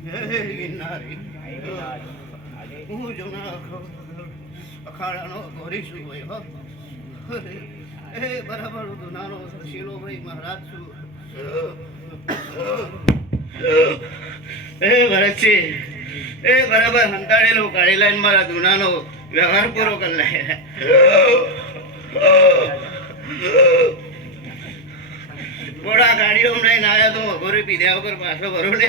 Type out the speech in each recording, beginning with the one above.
હે જૂના અખાડાનો ઘોરી છું ભાઈ હો એ બરાબર હું નાનો શીલોભાઈ મહારાજ છું એ ભરતસિંહ એ બરાબર હંતાડેલો કાઢી લાઈન મારા વ્યવહાર પૂરો કરી લે થોડા ગાડીઓ લઈને આવ્યા તો અઘોરી પીધ્યા વગર પાછો ભરો લે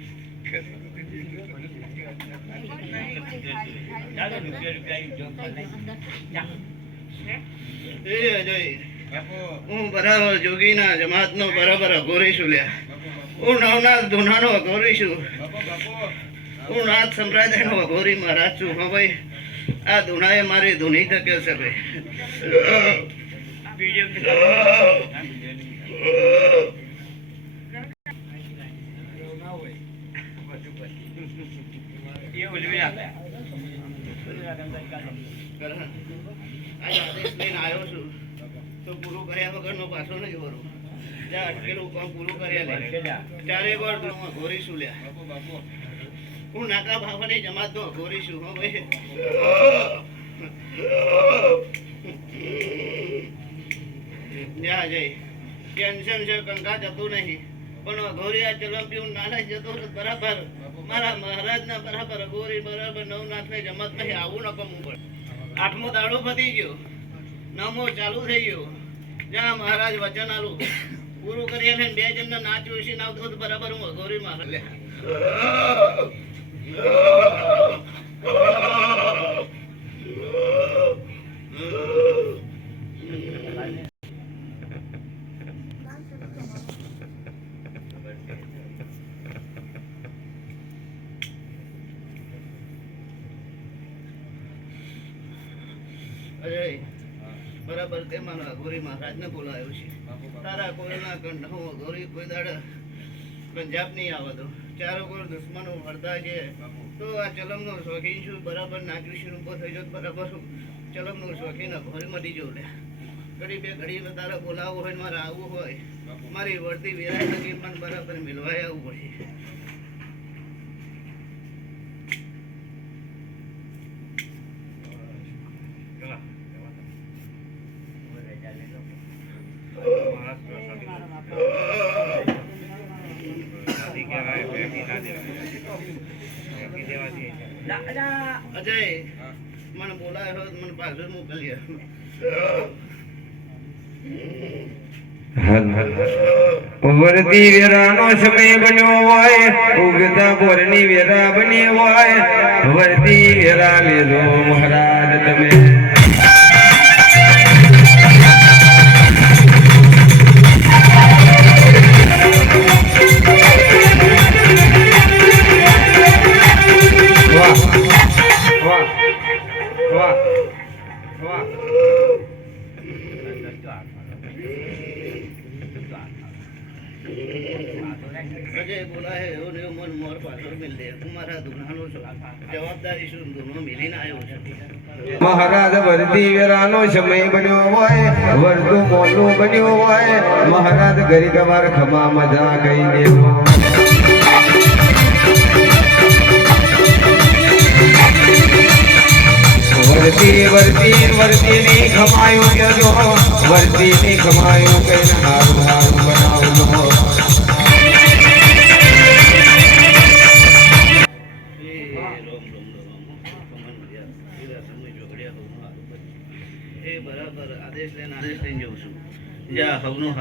હું બરાબર જોગીના જમાતનો બરાબર અઘોરી છું લ્યા. હું નવનાથ અઘોરી છું. હું નાથ સંપ્રદાયનો અઘોરી મહારાજ છું. હા ભાઈ, આ ધુનાએ મારી ધૂની તક્યો છે ભાઈ. આ આદેશ લઈને પાછો હું નાકા જમાત નો ઘોરી છું હો ભાઈ. જય ટેન્શન છે, કંકા જતું નહીં. પણ અઘોરી આ ચલમ પીવું નાના જતો બરાબર. મારા મહારાજ ના બરાબર, અઘોરી બરાબર નવનાથ ને જમત નહીં આવું ન કમવું પડે. આઠમો દાડો પતી ગયો. નવમો ચાલુ થઈ ગયો. જ્યાં મહારાજ વચન આલું, પૂરું કરી અને બે જણ નાચ વિશે ના આવતો બરાબર હું ગોરી મારે અજય બરાબર તે મારા અઘોરી મહારાજને બોલાયો છે. તારા કોઈના કંઠ હું અઘોરી કોઈ દાડે પંજાબ નહીં આવતો ચારો કોઈ દુશ્મનો ફરતા છે. તો આ ચલમનો શોખીન છું. બરાબર નાગરિક ઊભો થઈ જાવ બરાબર ચલમનો શોખીન અઘોરી મળી જવું લે. ઘડી બે ઘડી તારે બોલાવવું હોય મારે આવવું હોય. મારી વર્તી વિરાય લગી પણ બરાબર મિલવાય આવવું પડે અજય. મને નો મને પાછળ મોકલી વરતી વેરાનો સમય બન્યો હોય ઉગતા બોરની વેરા બની હોય. વરતી વેરા લેજો મહારાજ તમે. એવો મિલ દે. હું વેરાનો સમય બન્યો હોય, વરદુ મોનું બન્યો હોય. મહારાજ ગરી ગવાર ખમા મજા કઈ દેવો. વર્તી વર્તી વર્તી ની ખમાયું જજો. વર્તી ની ખમાયું કઈ હારું હારું બનાવજો. એ બરાબર, આદેશ લઈને આદેશ છું. જ્યાં હવનું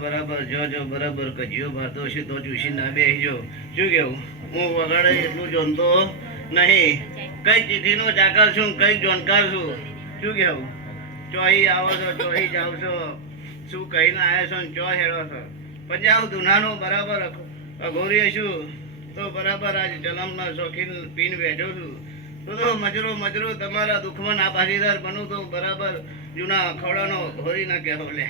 બરાબર, જો જો, બરાબર કજિયો ભરતો છે તો ચૂસી ના બેસજો. શું કેવું હું વગાડે એટલું જોનતો નહીં. કઈ ચીઠીનો જાકર છું, કઈ જોનકાર છું. શું કેવું ચોહી આવો છો, ચોહી જાવ છો. શું કહીને આવ્યા છો ચો હેડો છો? પછી આવું દુનાનો બરાબર અઘોરી છું. તો બરાબર આજ જલમના શોખીન પીન બેઠો છું. તો તો મજરો મજરો, તમારા દુઃખમાં ના ભાગીદાર બનું તો બરાબર જૂના ખવડાનો ઘોરી ના કહેવો લે